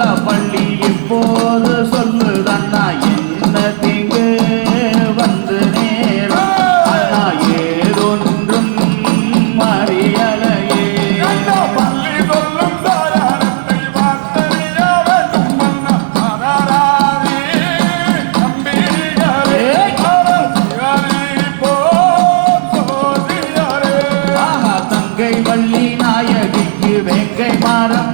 சொல்ல பள்ளி இப்போது சொல்லுதண்ணா என்ன தீங்கு வந்து நேரம் அண்ணா ஏதொன்றும் அறியலையே பள்ளி சொல்லும் சாரணத்தை பார்த்தறிய வேண்டும் மன்னாராரே நம்பியாரே தங்கை வள்ளி நாயகிக்கு வேங்கை மாறம்